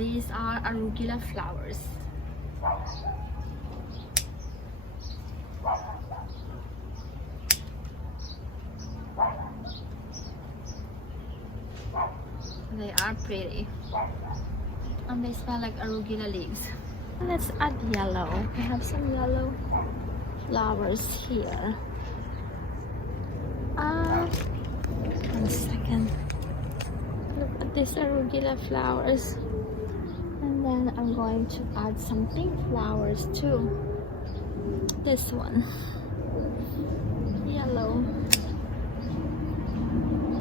these are arugula flowers. They are pretty and they smell like arugula leaves. Let's add yellow. We have some yellow flowers here. 1 second. Look at these arugula flowers. And then I'm going to add some pink flowers too. This one. Yellow.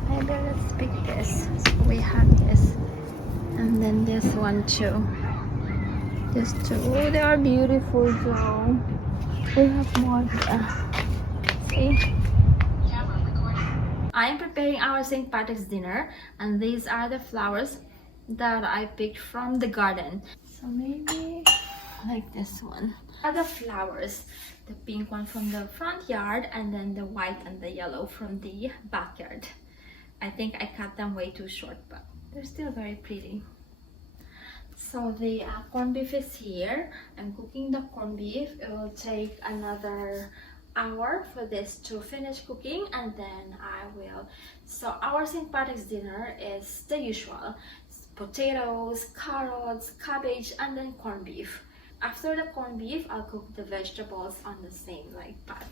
Maybe let's pick this. So we have this. And then this one too. These two. Oh, they are beautiful though. We have more here. See? I'm preparing our St. Patrick's dinner, and these are the flowers that I picked from the garden. So maybe like this one. Other flowers, the pink one from the front yard, and then the white and the yellow from the backyard. I think I cut them way too short, but they're still very pretty. So the corned beef is here. I'm cooking the corned beef. It will take another hour for this to finish cooking, and then I will. So our St. Patrick's dinner is the usual: potatoes, carrots, cabbage, and then corned beef. After the corned beef, I'll cook the vegetables on the same pot.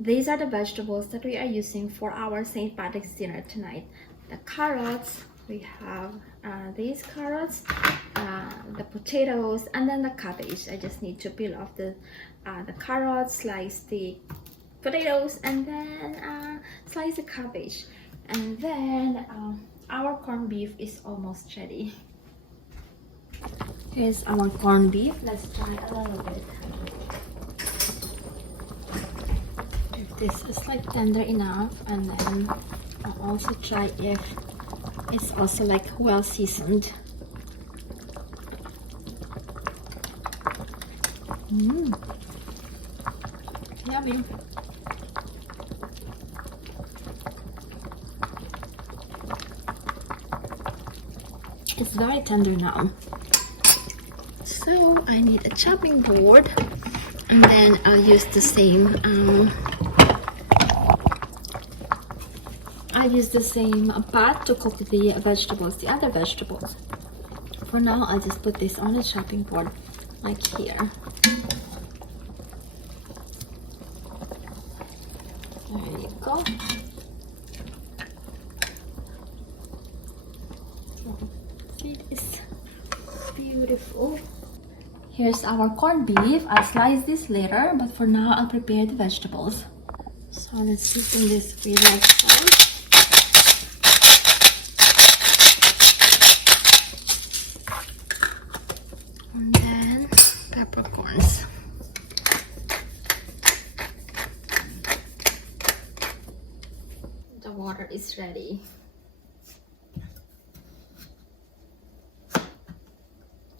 These are the vegetables that we are using for our St. Patrick's dinner tonight. The carrots, we have these carrots, the potatoes, and then the cabbage. I just need to peel off the carrots, slice the potatoes, and then slice the cabbage. And then our corned beef is almost ready. Here's our corned beef. Let's try a little bit. If this is like tender enough, and then I'll also try if it's also like well seasoned. Yummy. It's very tender now. So I need a chopping board, and then I'll use the same pot to cook the vegetables, the other vegetables. For now, I'll just put this on the chopping board, like here. There you go. See this? Beautiful. Here's our corned beef. I'll slice this later, but for now, I'll prepare the vegetables. So let's season this with red sauce. And then peppercorns. The water is ready.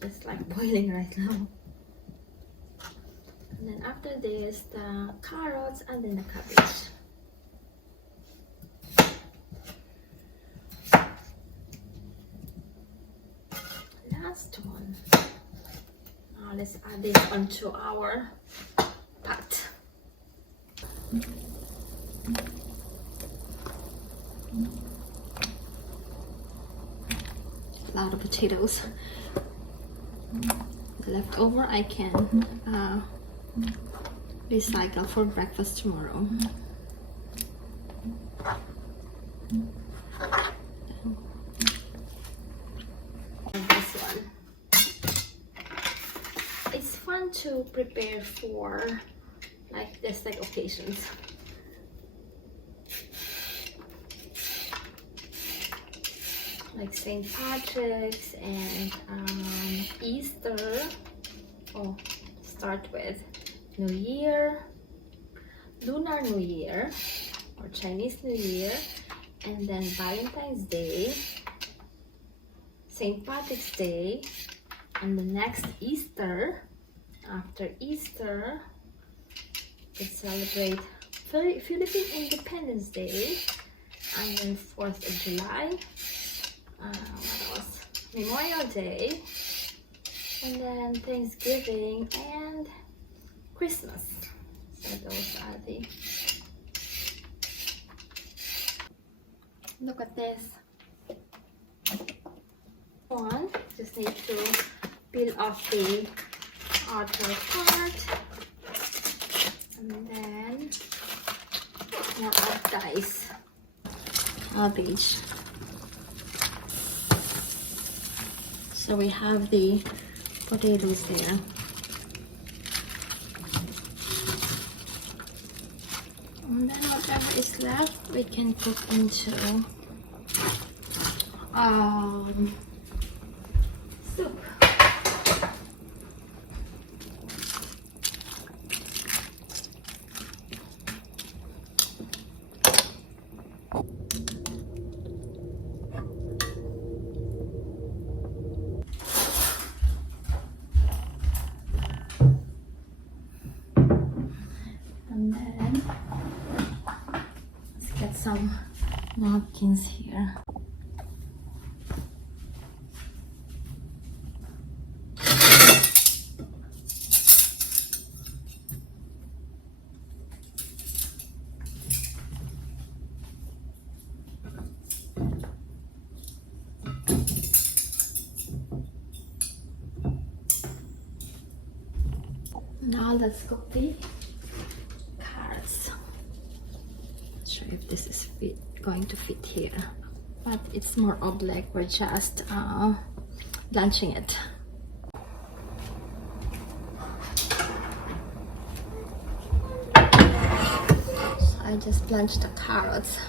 It's like boiling right now. And then after this, the carrots, and then the cabbage. Last one. Now let's add this onto our pot. A lot of potatoes. The leftover I can recycle for breakfast tomorrow. And this one. It's fun to prepare for like this occasions. Like St. Patrick's and Easter. Oh, start with New Year, Lunar New Year or Chinese New Year, and then Valentine's Day, St. Patrick's Day, and the next Easter. After Easter, we celebrate Philippine Independence Day, And then 4th of July. What else? Memorial Day. And then Thanksgiving and Christmas. So those are the... Look at this. One, just need to peel off the outer part. And then more of dice. Cabbage. So we have the potatoes there. And then whatever is left, we can cook into soup. And then let's get some napkins here. Now let's cook the carrots. Not sure if this is going to fit here, but it's more of like we're just blanching it. So I just blanched the carrots.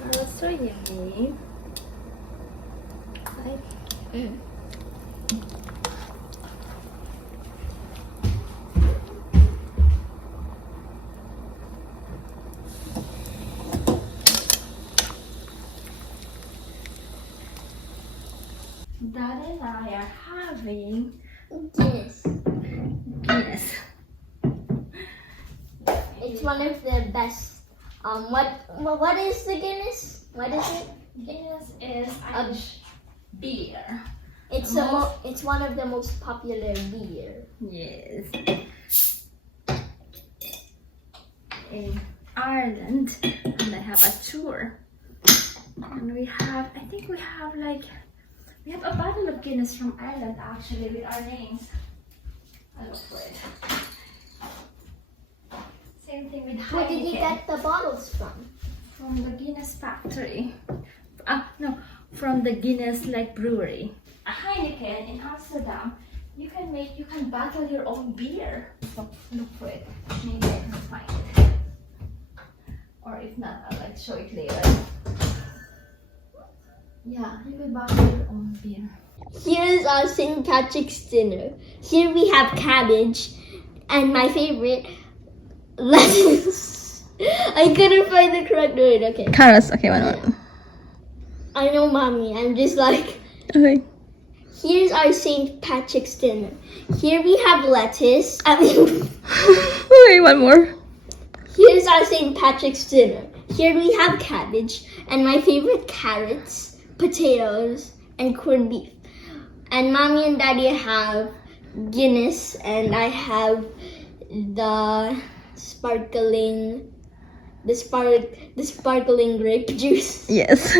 Carrots are yummy. Dad and I are having Guinness. Guinness. It's one of the best. What is the Guinness? What is it? Guinness is Irish beer. It's it's one of the most popular beer. Yes. In Ireland, and I have a tour. And we have, I think we have a bottle of Guinness from Ireland actually with our names. I look for it. Same thing with Heineken. Where did you get the bottles from? From the Guinness factory. No, from the Guinness brewery. A Heineken in Amsterdam, you can bottle your own beer. So look for it. Maybe I can find it. Or if not, I'll show it later. Yeah, you can bottle your own beer. Here's our St. Patrick's dinner. Here we have cabbage, and my favorite, lettuce. I couldn't find the correct word. Okay. Carrots. Okay, one more. I know, mommy. I'm just like. Okay. Here's our St. Patrick's dinner. Here we have lettuce. Okay, one more. Here's our St. Patrick's dinner. Here we have cabbage, and my favorite, carrots, potatoes, and corned beef. And mommy and daddy have Guinness, and I have the sparkling grape juice. Yes.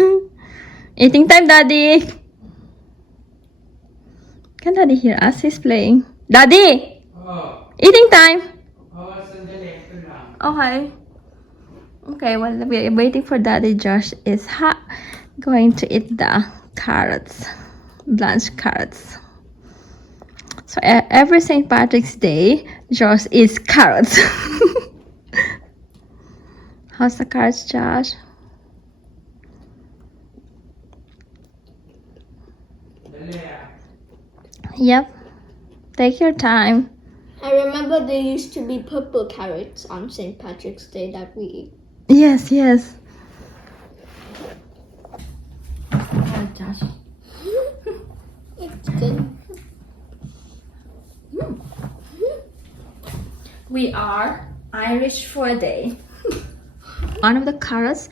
Eating time, Daddy. Can Daddy hear us? He's playing. Daddy! Oh. Eating time! Oh, sandali. Ito lang. Okay. Okay, while we're waiting for Daddy, Josh is going to eat the carrots. Blanched carrots. So every St. Patrick's Day, Josh eats carrots. How's the carrots, Josh? Dali ah. Yep. Take your time. I remember there used to be purple carrots on St. Patrick's Day that we eat. Yes, yes. Oh, Josh. It's good. We are Irish for a day. One of the carrots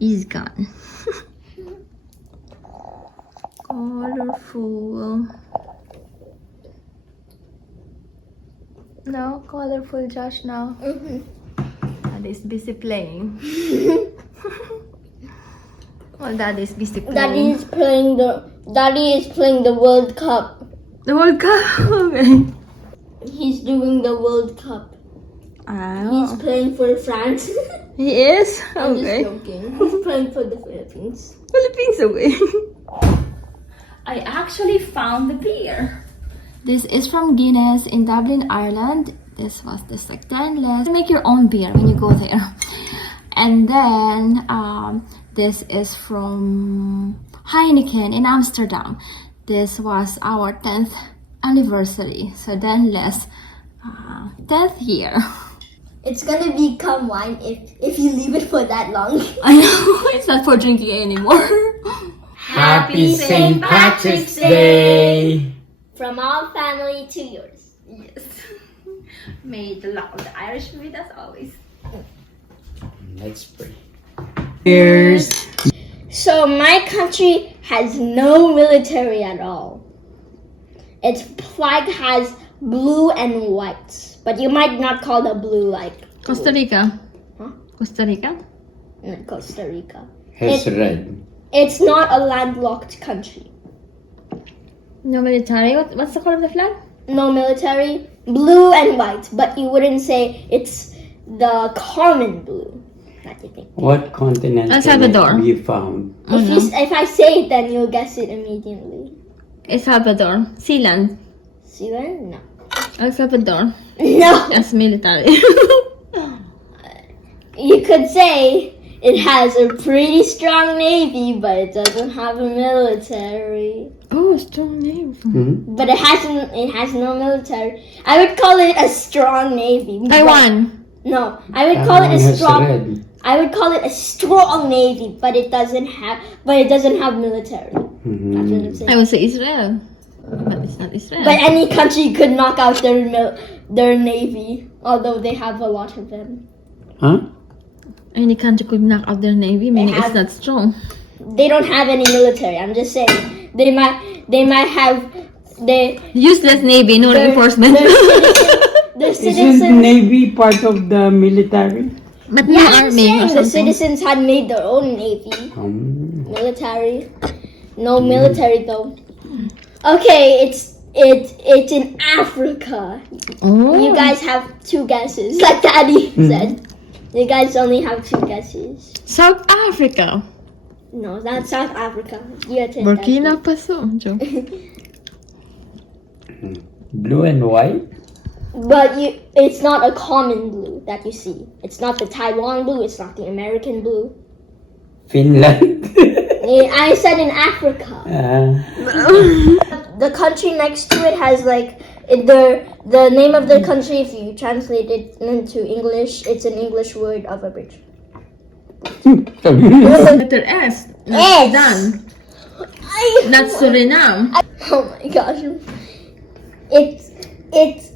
is gone. Colorful. No, colorful Josh now. Dad is busy playing. Well, Dad is busy playing. Daddy is playing the World Cup. The World Cup. Okay. He's doing the World Cup. He's Oh. playing for France. He is? I'm Okay. just joking. He's playing for the Philippines. Philippines away. I actually found the beer. This is from Guinness in Dublin, Ireland. This was the stainless. You make your own beer when you go there. And then this is from Heineken in Amsterdam. This was our 10th anniversary. So then less 10th year. It's gonna become wine if you leave it for that long. I know, it's not for drinking anymore. Happy St. Patrick's Day! From our family to yours. Yes. May the luck of the Irish be with us always. Let's pray. Cheers! So my country has no military at all. Its flag has blue and white, but you might not call the blue like Costa Rica. Huh? Costa Rica? in Costa Rica. Has red. It's not a landlocked country. No military. What's the color of the flag? No military, blue and white, but you wouldn't say it's the common blue that you think. What continent El can Salvador. it be found? Oh, no. If I say it, then you'll guess it immediately. El Salvador. Sealand. See that? No. El Salvador. No. That's military. You could say it has a pretty strong navy, but it doesn't have a military. Oh, strong name. Hmm? But it has no military. I would call it a strong navy. but- Taiwan. No, I would call it Taiwan a has strong. red. I would call it a strong navy, but it doesn't have military. That's what I'm saying. I would say Israel. But it's not Israel. But any country could knock out their navy, although they have a lot of them. Huh? Any country could knock out their navy, meaning it's have- not strong. They don't have any military. I'm just saying they might have Useless navy, no Their- reinforcement. the Isn't citizens. Navy part of the military? But no Yeah, I'm army or saying the something. citizens had made their own navy, military. No military though. Okay, it's in Africa. Oh. You guys have 2 guesses, like Daddy said. You guys only have 2 guesses. South Africa. No, not South Africa. Your turn, Burkina Faso. Joke. Daddy. Blue and white? But it's not a common blue that you see. It's not the Taiwan blue. It's not the American blue. Finland? I said in Africa. The country next to it has like the name of the country. If you translate it into English, it's an English word of a bridge. Letter S. Not S. Sudan. Not Suriname. Oh my gosh! It's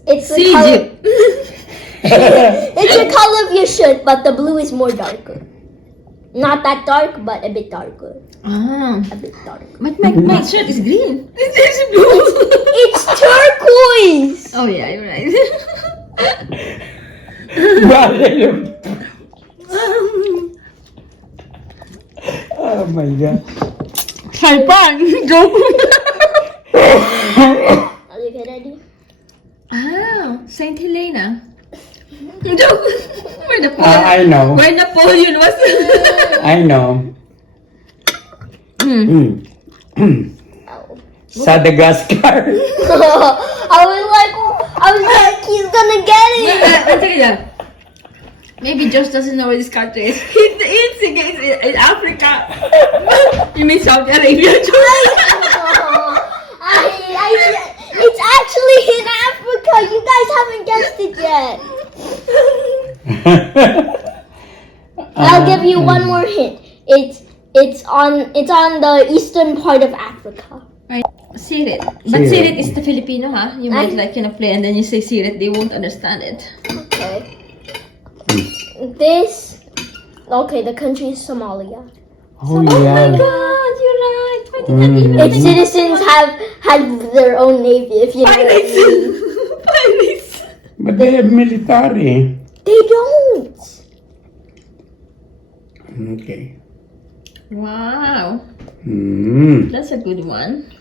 the color. Egypt. It's the color of your shirt, but the blue is more darker. Not that dark, but a bit darker. Ah. A bit dark. But my shirt is green. It's blue. It's turquoise. Oh yeah, you're right. Oh my god. Taiwan. Joke. Are you ready? Ah, Saint Helena. Joke. Where I know. Where Napoleon was. I know. Madagascar. I was like, he's gonna get it. One second. Maybe Josh doesn't know where this country is. It's in Africa. You mean Saudi Arabia, Josh? It's actually in Africa. You guys haven't guessed it yet. I'll give you one more hint. It's on the eastern part of Africa. Sirit. But Sirit. sirit is the Filipino, huh? You might play and then you say sirit, they won't understand it. Okay. This. Okay, the country is Somalia. Oh, Oh yeah. my god, you're right. Why did I even Its citizens have their own navy. If you know what I mean. Pirates. But they have military. They don't. Okay. Wow. Mm. That's a good one.